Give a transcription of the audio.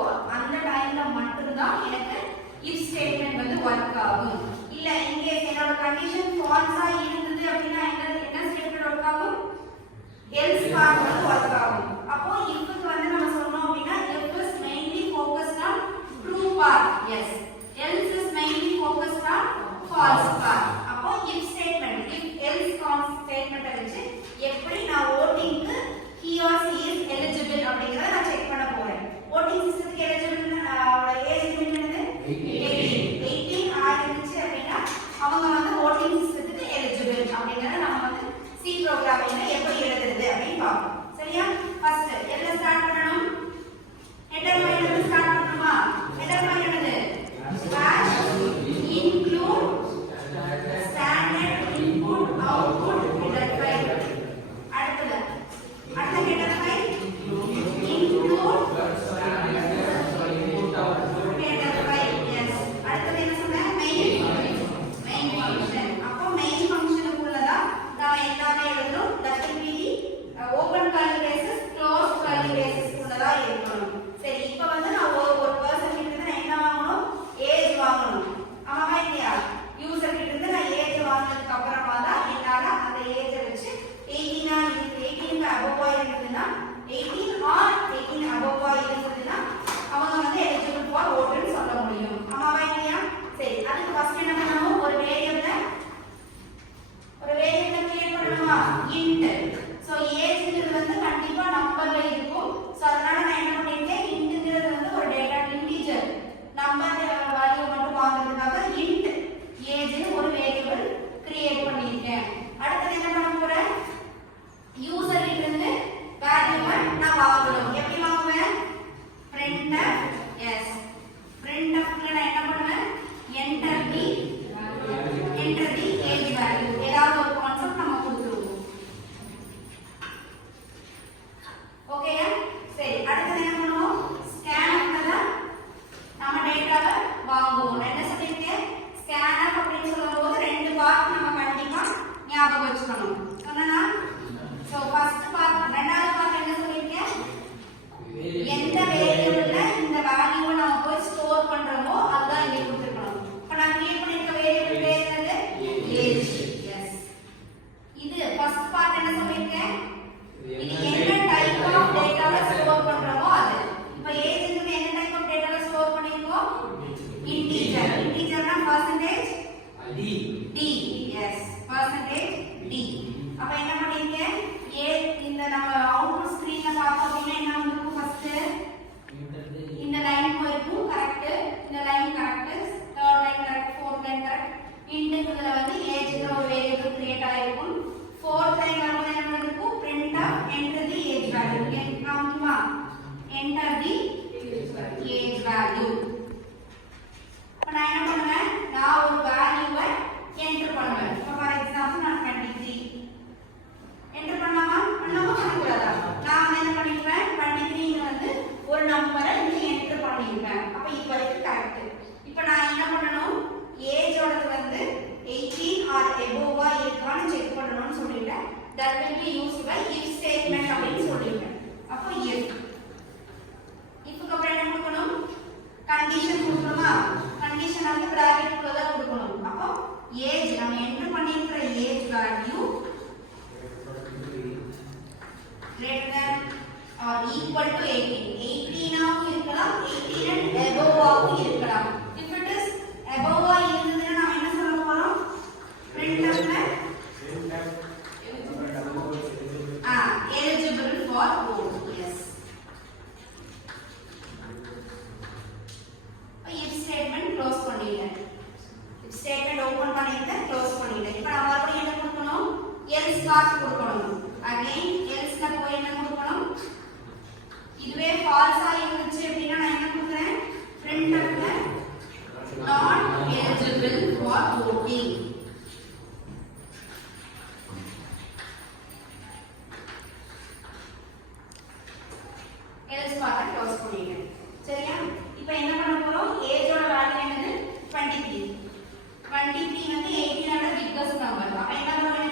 இருக்கோ அந்த டைம்ல மட்டும் தான் எனக்கு if statement வந்து வர்க் ஆகும். இல்ல இங்கே என்னோட கண்டிஷன் ஃபால்ஸா இருந்தது அப்படினா என்ன ஸ்டேட்மென்ட் வர்க் ஆகும்? else part வந்து வர்க் ஆகும். அப்போ if க்கு வந்து நம்ம சொன்னோம் அப்படினா if is mainly focused on true part. Yes. Else is mainly focused on false part. அப்போ if statement if else statement வச்சு எப்படி நான் voting க்கு he or she is eligible அப்படிங்கறத நான் செக் பண்ண போறேன். voting சிஸ்டத்துக்கு eligible அவளோட ஏஜ் என்னது 18 ஆயிருச்சு அப்படினா அவங்க வந்து voting சிஸ்டத்துக்கு eligible அப்படிங்கறத நம்ம வந்து C ப்ரோகிராமிங்ல எப்படி எழுதுறது அப்படினு பார்ப்போம். சரியா? ஃபர்ஸ்ட் என்ன ஸ்டார்ட் பண்ணனும்? ஹெடர் லைன்ல இருந்து ஸ்டார்ட் பண்ணனுமா? ஹெடர் லைன் என்னது? slash include standard input output header file. அடுத்து header file include header file. Yes. அடுத்து என்ன சொன்னா main function. அப்போ main function குள்ளதா நாம எல்லாமே எழுதணும். that will be open curly braces close curly braces குள்ளதா எழுதணும். சரி இப்போ வந்து நான் ஒரு பர்சன் கிட்ட இருந்து என்ன வாங்கணும்? ஏஜ் வாங்கணும். ஆமாவா இல்லையா? யூசர் கிட்ட இருந்து நான் ஏஜ் வாங்குனதுக்கு அப்புறமா தான் என்னால அந்த ஏஜ் வச்சு 18 ஆ இருக்கு 18 above இருந்ததுன்னா 18 or 18 above இருந்ததுன்னா அவங்க வந்து eligible for vote ன்னு சொல்ல முடியும். ஆமாவா இல்லையா? சரி அதுக்கு ஃபர்ஸ்ட் என்ன பண்ணனும்? ஒரு வேரியபிளை கிரியேட் பண்ணணுமா? int. சோ ஏஜ்ங்கிறது வந்து கண்டிப்பா நம்பர்ல இருக்கும். சோ அதனால நான் என்ன பண்ணிருக்கேன்? intங்கிறது வந்து ஒரு டேட்டா இன்டிஜர் நம்பர் வேல்யூ மட்டும் வாங்குறதுக்காக int ஏஜ் ஒரு வேரியபிள் கிரியேட் பண்ணிருக்கேன். அடுத்து என்ன பண்ண போறேன்? யூசர் கிட்ட இருந்து வேல்யூவை நான் வாங்கணும். எப்படி வாங்குவேன்? printf. yes printf ல நான் என்ன பண்ணுவேன்? enter the age value. ஏதாவது ஒரு கான்செப்ட் நம்ம கொடுத்துருவோம். ஓகேயா? சரி அடுத்து என்ன பண்ணுவோம்? scanf ல நம்ம டேட்டாவை வாங்குவோம். என்ன சொல்லிருக்கேன்? scanf அப்படின்னு சொல்லும்போது ரெண்டு பார்ட் நம்ம கண்டிப்பா ஞாபகம் வச்சுக்கணும். சொன்னனா? சோ ஃபர்ஸ்ட் பார்ட் ரெண்டாவது பார்ட் என்ன சொல்லிருக்கேன்? எந்த வேரியபிள்ல இந்த வேல்யூவை நாம போய் ஸ்டோர் பண்றோமோ அதுதான் இங்க கொடுத்திருக்கணும். இப்ப நான் கிரியேட் பண்ணிருக்க வேரியபிள் பேர் என்னது? ஏஜ். எஸ். இது ஃபர்ஸ்ட் பார்ட் என்ன சொல்லிருக்கேன்? இது என்ன டைப் ஆஃப் டேட்டால ஸ்டோர் பண்றோமோ அது. இப்ப ஏஜ்ங்கிறது என்ன டைப் ஆஃப் டேட்டால ஸ்டோர் பண்ணிருக்கோம்? இன்டிஜர். இன்டிஜர்னா percentage d. Yes percentage d. அப்ப என்ன பண்ணிருக்கேன்? இந்த நம்ம அவுட்புட் ஸ்கிரீன்ல பார்த்தோம் அப்படினா என்ன வந்திருக்கும்? ஃபர்ஸ்ட் இந்த லைன் போயிருக்கும் கரெக்ட், இந்த line correct, third line correct, fourth line correct. இன்ட்ங்கிறதுல வந்து ஏஜ்ங்கிற ஒரு வேரியபிள் கிரியேட் ஆயிருக்கும். ஃபோர்த் லைன் வரும்போது என்ன வந்திருக்கும்? printf enter the age value. காமிக்குமா? enter the age value. இப்போ நான் என்ன பண்ணுவேன்? நான் ஒரு வேல்யூவை என்டர் பண்ணுவேன். ஃபார் எக்ஸாம்பிள் நான் 23 என்டர் பண்ணலாமா பண்ணக்கூடாதா? நான் என்ன பண்ணிடுவேன்? 23 வந்து ஒரு நம்பரை இங்க என்டர் பண்ணிடுவேன். அப்ப இப்போ வரைக்கும் கரெக்ட். இப்போ நான் என்ன பண்ணணும்? ஏஜோடது வந்து 18 or above இருக்கான்னு செக் பண்ணணும்னு சொல்லிட்டேன். that will be used by if statement அப்படின்னு சொல்லிட்டேன். அப்போ ifக்கு அப்புறம் என்ன கொடுக்கணும்? கண்டிஷன் கொடுக்கணுமா? கண்டிஷன் வந்து பிராக்கெட் குள்ள தான் கொடுக்கணும். அப்போ ஏஜ் நம்ம என்டர் பண்ணியிருக்கிற age value greater than or equal to 18. 18 ஆவும் இருக்கலாம், 18 and above ஆவும் இருக்கலாம். if it is above ஆ இருந்ததுன்னா நாம என்ன சொல்ல போறோம்? printf eligible for vote. yes. if statement close பண்ணிட்டேன். if statement open பண்ணிட்டேன், close பண்ணிட்டேன். இப்போ நான் மறுபடியும் என்ன கொடுக்கணும்? else part கொடுக்கணும். again else ல போய் என்ன கொடுக்கணும்? இதுவே false ஆ இருந்துச்சு அப்படினா நான் என்ன கொடுக்கிறேன்? printf ல not eligible for voting. else part close பண்ணிட்டேன். சரியா? இப்போ என்ன பண்ண போறோம்? ஏஜோட வேல்யூ என்னது? 23. 23 வந்து 18 ஓட பிக்கஸ்ட் நம்பர். அப்ப என்ன பண்ணணும்?